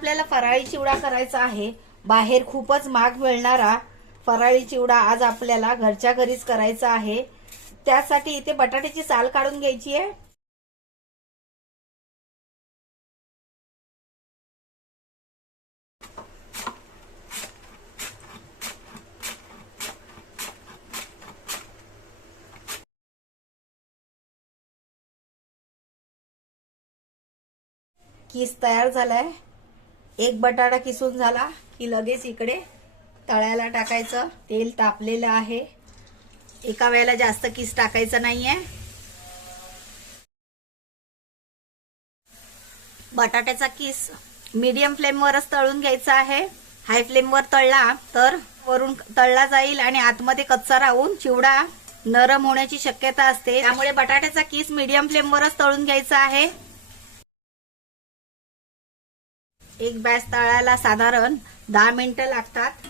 आपल्याला फराळी चिवडा करायचा आहे. बाहेर खूपच महाग मिळणारा फराळी चिवडा आज आपल्याला घरच्या घरीच करायचा आहे. त्यासाठी इथे बटाट्याची साल काढून घ्यायची आहे. किस तयार झालाय. एक बटाटा किसून झाला की लगेच इकडे तळायला टाकायचं. तेल तापलेलं आहे. एका वेळेला जास्त किस टाकायचं नाहीये. बटाट्याचा किस मीडियम फ्लेमवरच तळून घ्यायचा आहे. हाय फ्लेमवर तळला तर वरून तळला जाईल आणि आतमध्ये कच्चा राहून चिवडा नरम होण्याची शक्यता असते. त्यामुळे बटाट्याचा किस मीडियम फ्लेमवरच तळून घ्यायचा आहे. एक बॅच तळायला साधारण 10 मिनिटं लागतात.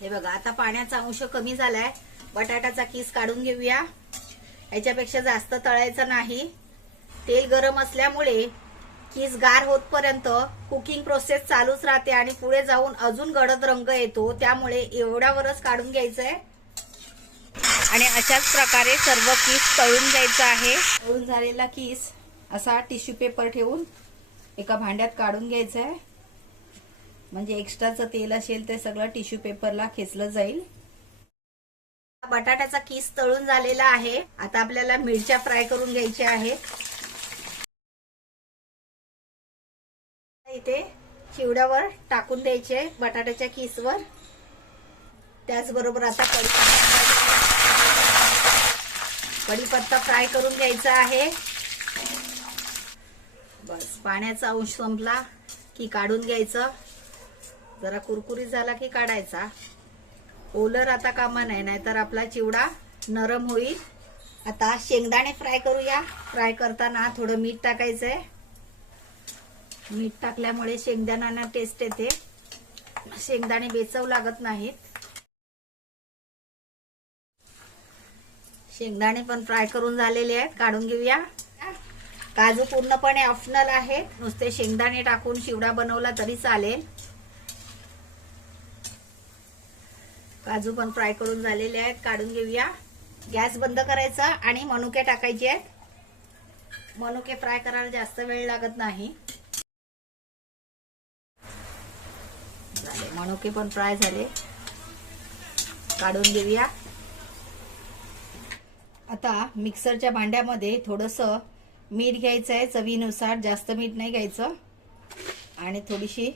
हे बघा, आता पाण्याचा अंश कमी झालाय. बटाट्याचा किस काढून घेऊया. याच्यापेक्षा जास्त तळायचं नाही. तेल गरम असल्यामुळे किस गार होतपर्यंत कुकिंग प्रोसेस चालूच राहते आणि पुढे जाऊन अजून गडद रंग येतो. त्यामुळे एवढ्यावरच काढून घ्यायचंय आणि अशाच प्रकारे सर्व किस तळून घ्यायचं आहे. तळून झालेला किस असा टिश्यू पेपर ठेवून एका भांड्यात काढून घ्यायचं आहे. म्हणजे एक्स्ट्राचं तेल असेल ते सगळं टिश्यू पेपरला खेचलं जाईल. बटाट्याचा किस तळून झालेला आहे. आता आपल्याला मिरच्या फ्राय करून घ्यायच्या आहेत. इथे चिवड्यावर टाकून द्यायचे बटाट्याच्या किसवर. त्याचबरोबर आता कढीपत्ता फ्राय करून घ्यायचा आहे. बस, पाण्याचा अंश संपला की काढून घ्यायचं. जरा कुरकुरीत झाला की काढायचा. ओलर आता कामा नाही, नाहीतर आपला चिवडा नरम होईल. आता शेंगदाणे फ्राय करूया. फ्राय करताना थोडं मीठ टाकायचंय. मीठ टाकल्यामुळे शेंगदाण्यांना टेस्ट येते. शेंगदाणे बेचव लागत नाहीत. शेंगदाणे पण फ्राय करून झालेले आहेत, काढून घेऊया. काजू पूर्णपणे ऑप्शनल आहे. नुसते शेंगदाणे टाकून चिवडा बनवला तरी चालेल. काजू पण फ्राय करून झालेले आहेत, काढून घेऊया. गॅस बंद करायचा आणि मनुके टाकायचे आहेत. मनुके फ्राय करायला जास्त वेळ लागत नाही. मनुके पण फ्राय झाले, काढून घेऊया. आता मिक्सरच्या भांड्यामध्ये थोडंसं मीठ घ्यायचं आहे चवीनुसार. जास्त मीठ नाही घ्यायचं. आणि थोडीशी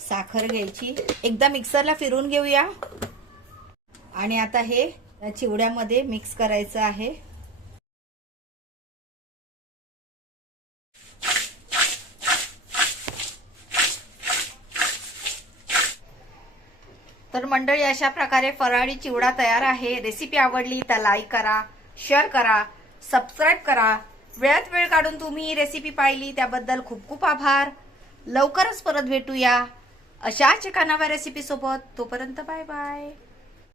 साखर घ्यायची. एकदा मिक्सरला फिरून घेऊया. आणि आता हे चिवड्यामध्ये मिक्स करायचं आहे. तर मंडळी, अशा प्रकारे फराळी चिवडा तयार आहे. रेसिपी आवडली तर लाईक करा, शेअर करा, सबस्क्राईब करा. वेळात वेळ काढून तुम्ही ही रेसिपी पाहिली त्याबद्दल खूप खूप आभार. लवकरच परत भेटूया अशाच एका नव्या रेसिपी सोबत. तोपर्यंत बाय बाय.